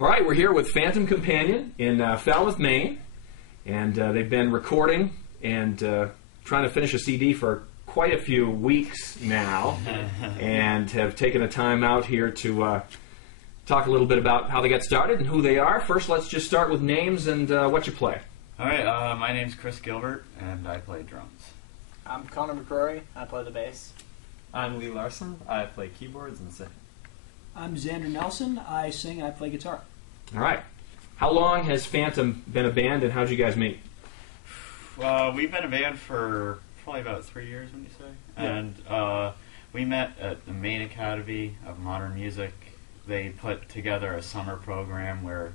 All right, we're here with Phantom Companion in Falmouth, Maine, and they've been recording and trying to finish a CD for quite a few weeks now, and have taken a time out here to talk a little bit about how they got started and who they are. First, let's just start with names and what you play. All right, my name's Chris Gilbert, and I play drums. I'm Connor McCrory. I play the bass. I'm Lee Larson. I play keyboards and sing. I'm Xander Nelson. I sing. I play guitar. All right. How long has Phantom been a band, and how did you guys meet? We've been a band for probably about 3 years, wouldn't you say? Yeah. And we met at the Maine Academy of Modern Music. They put together a summer program where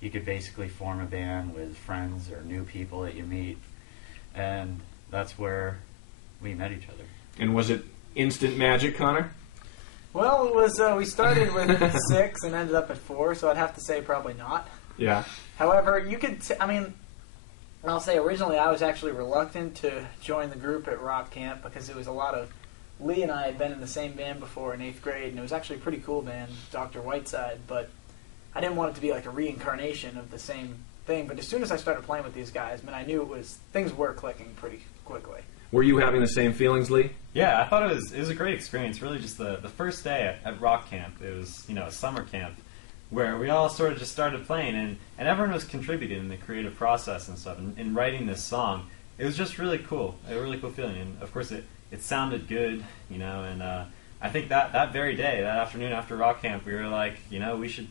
you could basically form a band with friends or new people that you meet, and that's where we met each other. And was it instant magic, Connor? Well, it was. We started with 6 and ended up at 4, so I'd have to say probably not. Yeah. However, you could. I'll say originally I was actually reluctant to join the group at rock camp because it was a lot of. Lee and I had been in the same band before in 8th grade, and it was actually a pretty cool band, Dr. Whiteside, but I didn't want it to be like a reincarnation of the same thing. But as soon as I started playing with these guys, I knew things were clicking pretty quickly. Were you having the same feelings, Lee? Yeah, I thought it was a great experience. Really, just the first day at rock camp. It was a summer camp where we all sort of just started playing, and everyone was contributing in the creative process and stuff. And in writing this song, it was just really cool, a really cool feeling. And of course, it sounded good, And I think that very day, that afternoon after rock camp, we were like, we should.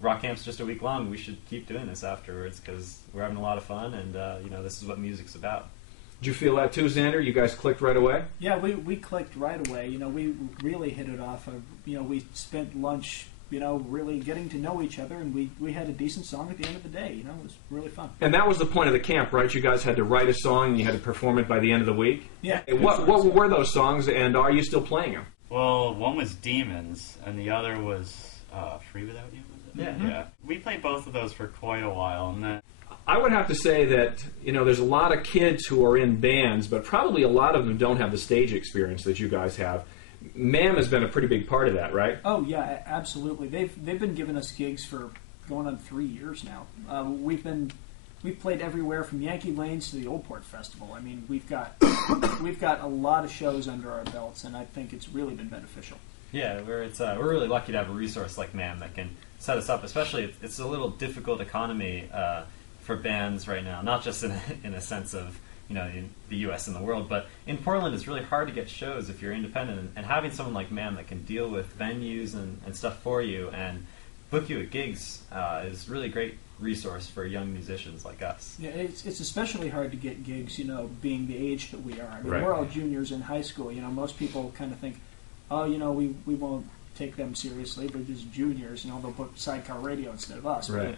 Rock camp's just a week long. We should keep doing this afterwards because we're having a lot of fun, and this is what music's about. Did you feel that too, Xander? You guys clicked right away? Yeah, we clicked right away. We really hit it off. We spent lunch, really getting to know each other, and we had a decent song at the end of the day. It was really fun. And that was the point of the camp, right? You guys had to write a song, and you had to perform it by the end of the week? Yeah. What were those songs, and are you still playing them? Well, one was Demons, and the other was Free Without You, was it? Yeah. Yeah. We played both of those for quite a while, and then I would have to say that, there's a lot of kids who are in bands, but probably a lot of them don't have the stage experience that you guys have. MAM has been a pretty big part of that, right? Oh, yeah, absolutely. They've been giving us gigs for going on 3 years now. We've played everywhere from Yankee Lanes to the Old Port Festival. We've got a lot of shows under our belts, and I think it's really been beneficial. Yeah, we're really lucky to have a resource like MAM that can set us up. Especially, it's a little difficult economy for bands right now, not just in a sense of the U.S. and the world, but in Portland it's really hard to get shows if you're independent, and having someone like MAM that can deal with venues and stuff for you and book you at gigs is really a great resource for young musicians like us. Yeah, it's especially hard to get gigs, being the age that we are. Right. We're all juniors in high school. Most people kind of think, oh, we won't take them seriously, but just juniors, they'll book Sidecar Radio instead of us. Right. But,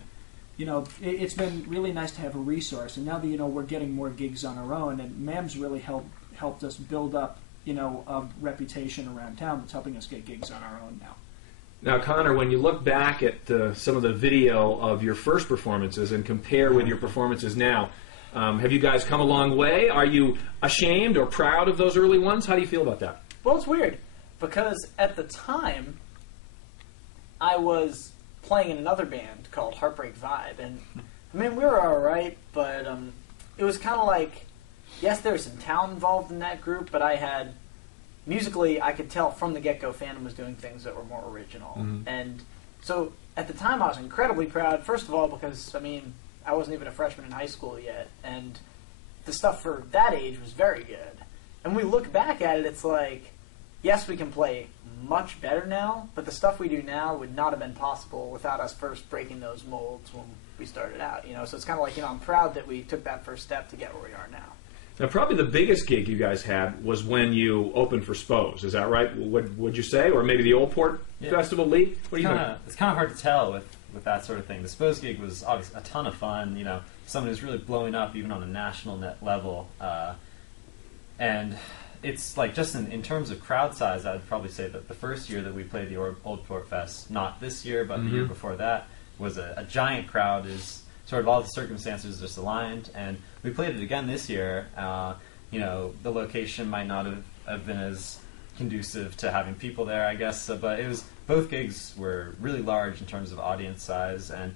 it's been really nice to have a resource, and now that we're getting more gigs on our own, and MAM's really helped us build up a reputation around town that's helping us get gigs on our own now. Now, Connor, when you look back at some of the video of your first performances and compare with your performances now, have you guys come a long way? Are you ashamed or proud of those early ones? How do you feel about that? Well, it's weird because at the time I was playing in another band called Heartbreak Vibe, and we were all right, but it was kind of like, yes, there was some talent involved in that group, but musically, I could tell from the get-go Phantom was doing things that were more original. Mm-hmm. And so at the time I was incredibly proud, first of all, because, I wasn't even a freshman in high school yet, and the stuff for that age was very good. And we look back at it, it's like, yes, we can play much better now, but the stuff we do now would not have been possible without us first breaking those molds when we started out. So it's kind of like, I'm proud that we took that first step to get where we are now. Now, probably the biggest gig you guys had was when you opened for Spose. Is that right? Would you say? Or maybe the Old Port Festival, Lee? What do you think? It's kind of hard to tell with that sort of thing. The Spose gig was obviously a ton of fun. Someone who's really blowing up even on a national net level. And it's like just in terms of crowd size, I'd probably say that the first year that we played the Old Port Fest, not this year, but the year before that, was a giant crowd. Is sort of all the circumstances just aligned, and we played it again this year. The location might not have been as conducive to having people there, I guess. But it was, both gigs were really large in terms of audience size, and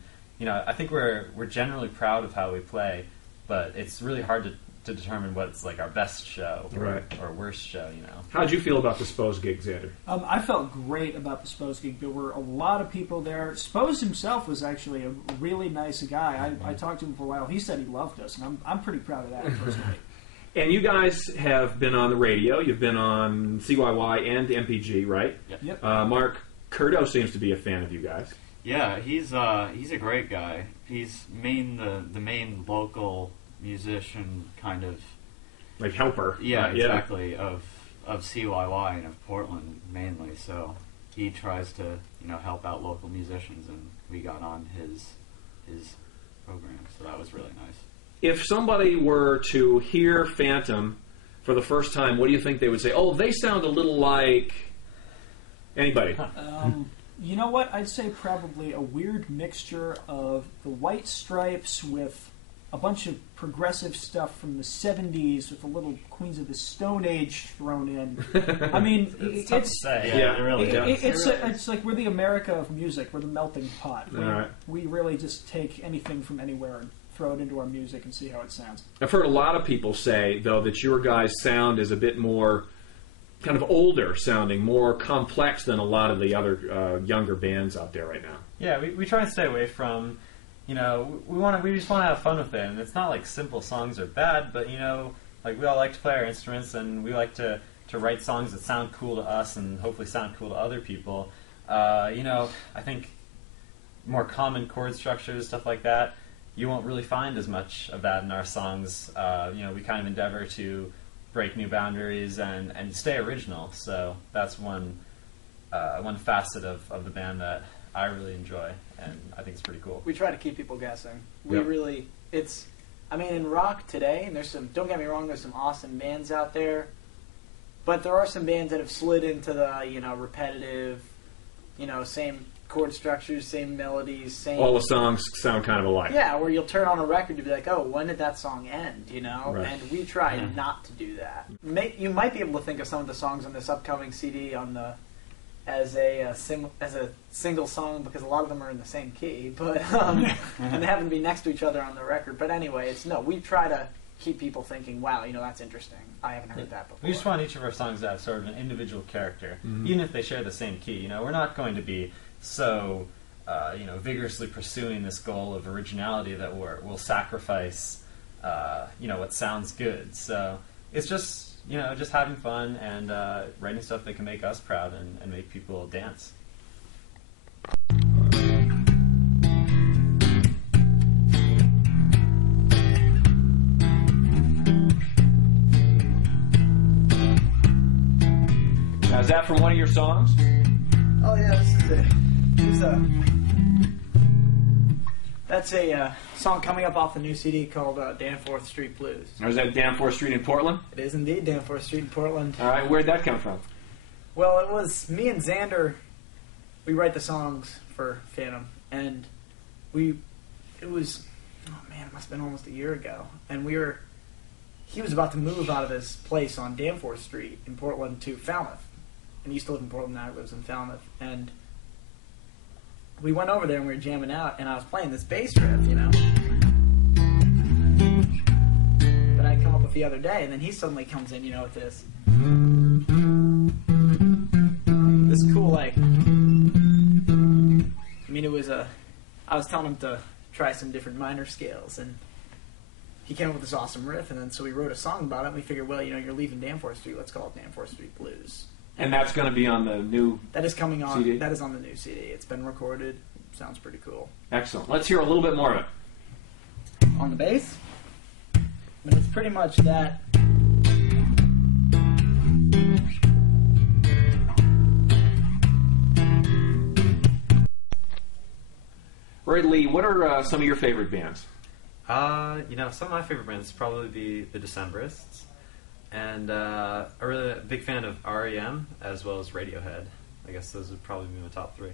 I think we're generally proud of how we play, but it's really hard to determine what's like our best show or worst show. How'd you feel about the Spose gig, Xander? I felt great about the Spose gig. There were a lot of people there. Spose himself was actually a really nice guy. I talked to him for a while. He said he loved us, and I'm pretty proud of that personally. And you guys have been on the radio. You've been on CYY and MPG, right? Yep. Mark Curdo seems to be a fan of you guys. Yeah, he's a great guy. He's the main local musician kind of like helper. Yeah, exactly. Of CYY and of Portland mainly. So he tries to help out local musicians, and we got on his program. So that was really nice. If somebody were to hear Phantom for the first time, what do you think they would say? Oh, they sound a little like anybody. You know what? I'd say probably a weird mixture of the White Stripes with a bunch of progressive stuff from the 70s with a little Queens of the Stone Age thrown in. I mean, it's tough to say. Yeah, it really does. It's like we're the America of music. We're the melting pot. We really just take anything from anywhere and throw it into our music and see how it sounds. I've heard a lot of people say, though, that your guys' sound is a bit more kind of older sounding, more complex than a lot of the other younger bands out there right now. Yeah, we try and stay away from, we just want to have fun with it, and it's not like simple songs are bad, but like we all like to play our instruments, and we like to write songs that sound cool to us and hopefully sound cool to other people. I think more common chord structures, stuff like that, you won't really find as much of that in our songs. We kind of endeavor to break new boundaries and stay original. So that's one facet of the band that I really enjoy, and I think it's pretty cool. We try to keep people guessing. In rock today, and there's some, don't get me wrong, there's some awesome bands out there, but there are some bands that have slid into the, repetitive, same chord structures, same melodies, same... All the songs sound kind of alike. Yeah, where you'll turn on a record to be like, oh, when did that song end, Right. And we try not to do that. You might be able to think of some of the songs on this upcoming CD as a single song, because a lot of them are in the same key, but and they happen to be next to each other on the record. But anyway, we try to keep people thinking, wow, that's interesting. I haven't heard that before. We just want each of our songs to have sort of an individual character, even if they share the same key. We're not going to be so vigorously pursuing this goal of originality that we'll sacrifice what sounds good. So it's just just having fun and writing stuff that can make us proud and make people dance. Now, is that from one of your songs? Oh yeah, this is it. That's a song coming up off the new CD called Danforth Street Blues. Or is that Danforth Street in Portland? It is indeed Danforth Street in Portland. All right, where'd that come from? Well, it was me and Xander. We write the songs for Phantom, and it must have been almost a year ago, and he was about to move out of his place on Danforth Street in Portland to Falmouth, and he used to live in Portland, now he lives in Falmouth, and we went over there and we were jamming out, and I was playing this bass riff, that I come up with the other day, and then he suddenly comes in, with this cool, I was telling him to try some different minor scales, and he came up with this awesome riff, and then so we wrote a song about it, and we figured, well, you're leaving Danforth Street, let's call it Danforth Street Blues. And that's going to be on the new That is coming on. CD? That is on the new CD. It's been recorded. Sounds pretty cool. Excellent. Let's hear a little bit more of it. On the bass? It's pretty much that. Right, Lee, what are some of your favorite bands? Some of my favorite bands would probably be the Decemberists. And I'm really a big fan of REM as well as Radiohead. I guess those would probably be my top three.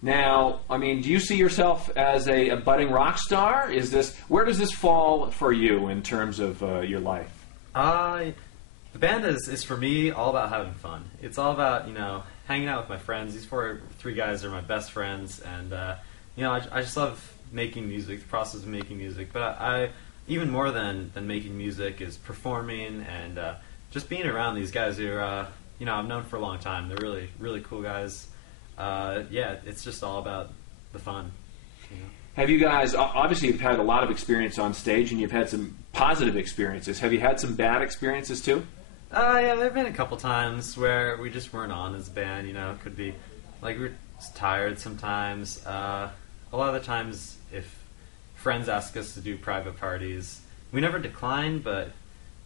Now, do you see yourself as a budding rock star? Where does this fall for you in terms of your life? The band is for me all about having fun. It's all about hanging out with my friends. These three guys are my best friends, and I just love making music, the process of making music. But I even more than making music is performing and just being around these guys who I've known for a long time. They're really, really cool guys. It's just all about the fun. Have you guys, obviously you've had a lot of experience on stage and you've had some positive experiences. Have you had some bad experiences too? Yeah, there have been a couple times where we just weren't on as a band, It could be, like, we were just tired sometimes. A lot of the times, if friends ask us to do private parties, we never decline, but,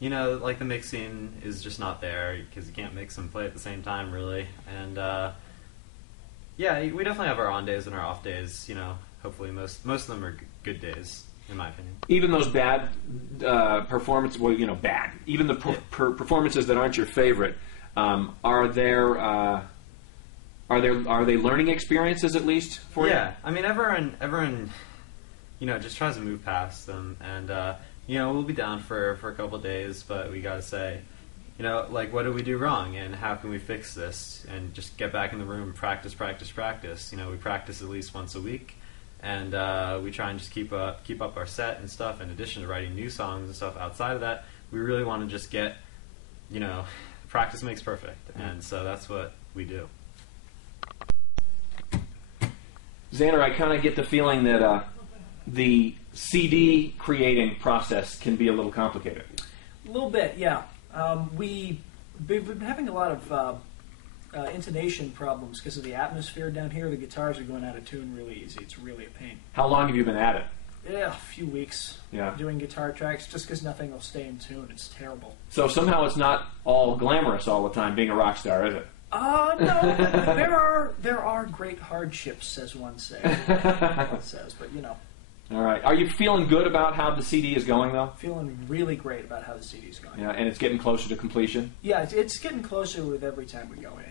like, the mixing is just not there, because you can't mix and play at the same time, really. And, we definitely have our on days and our off days, Hopefully most of them are good days, in my opinion. Even those bad performances, bad. Even the performances that aren't your favorite, are they learning experiences at least for you? Yeah, I mean everyone, just tries to move past them, and we'll be down for a couple of days, but we gotta say, like, what did we do wrong, and how can we fix this, and just get back in the room and practice. We practice at least once a week. And we try and just keep up our set and stuff. In addition to writing new songs and stuff outside of that, we really want to just get, practice makes perfect, and so that's what we do. Xander, I kind of get the feeling that the CD creating process can be a little complicated. A little bit, yeah. We've been having a lot of intonation problems because of the atmosphere down here. The guitars are going out of tune really easy. It's really a pain. How long have you been at it? Yeah, a few weeks. Yeah. Doing guitar tracks just because nothing will stay in tune. It's terrible. So somehow it's not all glamorous all the time being a rock star, is it? No. there are great hardships, as one says. But All right. Are you feeling good about how the CD is going, though? Feeling really great about how the CD's going. Yeah, and it's getting closer to completion? Yeah, it's getting closer with every time we go in,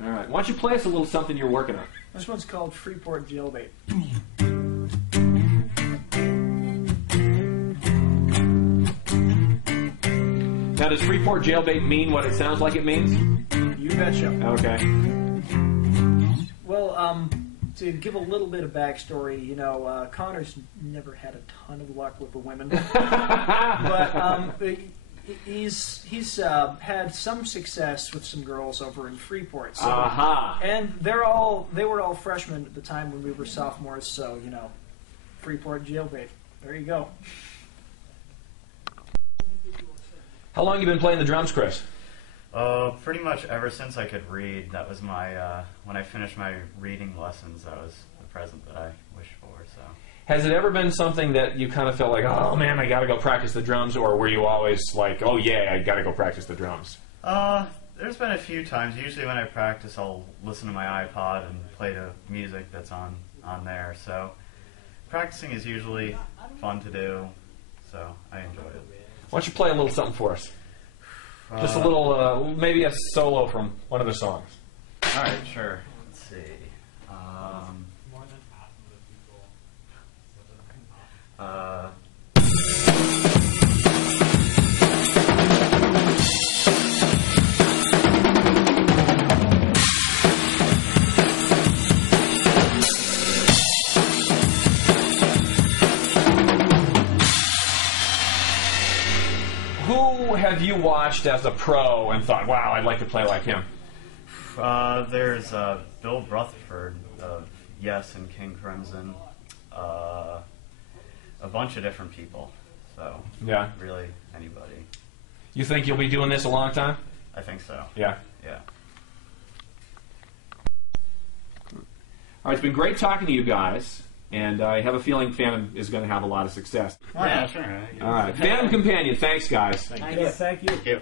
All right. Why don't you play us a little something you're working on? This one's called Freeport Jailbait. Now, does Freeport Jailbait mean what it sounds like it means? You betcha. Okay. Well, to give a little bit of backstory, Connor's never had a ton of luck with the women, but he's had some success with some girls over in Freeport. So, and they were all freshmen at the time when we were sophomores. So Freeport Jailbait. There you go. How long have you been playing the drums, Chris? Pretty much ever since I could read. That was my when I finished my reading lessons. That was the present that I wished for. So. Has it ever been something that you kind of felt like, oh man, I got to go practice the drums, or were you always like, oh yeah, I got to go practice the drums? There's been a few times. Usually when I practice, I'll listen to my iPod and play the music that's on there. So practicing is usually fun to do. So I enjoy it. Why don't you play a little something for us? Just a little, maybe a solo from one of the songs. All right, sure. Let's see. Who have you watched as a pro and thought, wow, I'd like to play like him? There's Bill Rutherford of Yes and King Crimson. A bunch of different people. So, yeah, really anybody. You think you'll be doing this a long time? I think so. Yeah. Yeah. All right, it's been great talking to you guys, and I have a feeling Phantom is going to have a lot of success. Oh, yeah, sure. All right, Phantom Companion, thanks, guys. Thank you. Thank you.